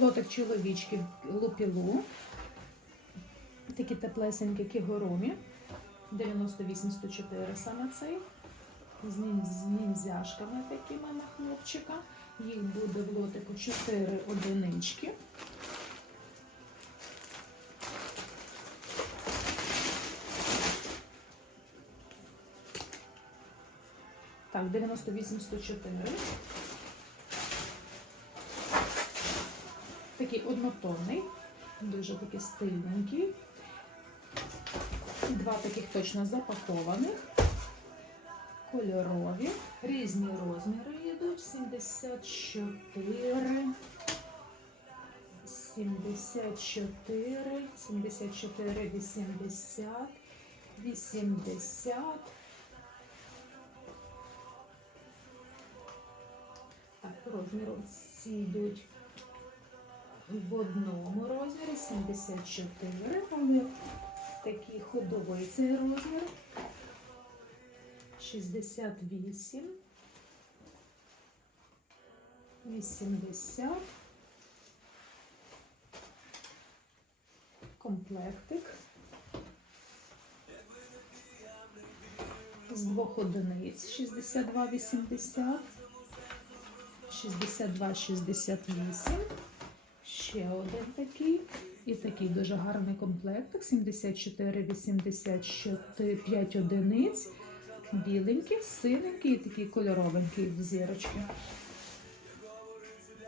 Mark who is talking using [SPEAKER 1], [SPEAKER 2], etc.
[SPEAKER 1] Лоток чоловічки лупілу. Такі теплесенькі кігоромі. 98-104 саме цей. З ніндзяшками такими на хлопчика. Їх буде в лотику 4 одинички. Так, 98-104. Такий однотонний, дуже такий стильненький. Два таких точно запакованих, кольорові, різні розміри йдуть. 74, 74, 74, 80, 80. Так, розміру ці йдуть в одному розмірі 74, але такий ходовий цей розмір. 68, 80, комплектик. З двох одиниць 62, 80. 62-68. Ще один такий. І такий дуже гарний комплект. 74, 85 одиниць. Біленький, синенький і такий кольоровенький в зірочки.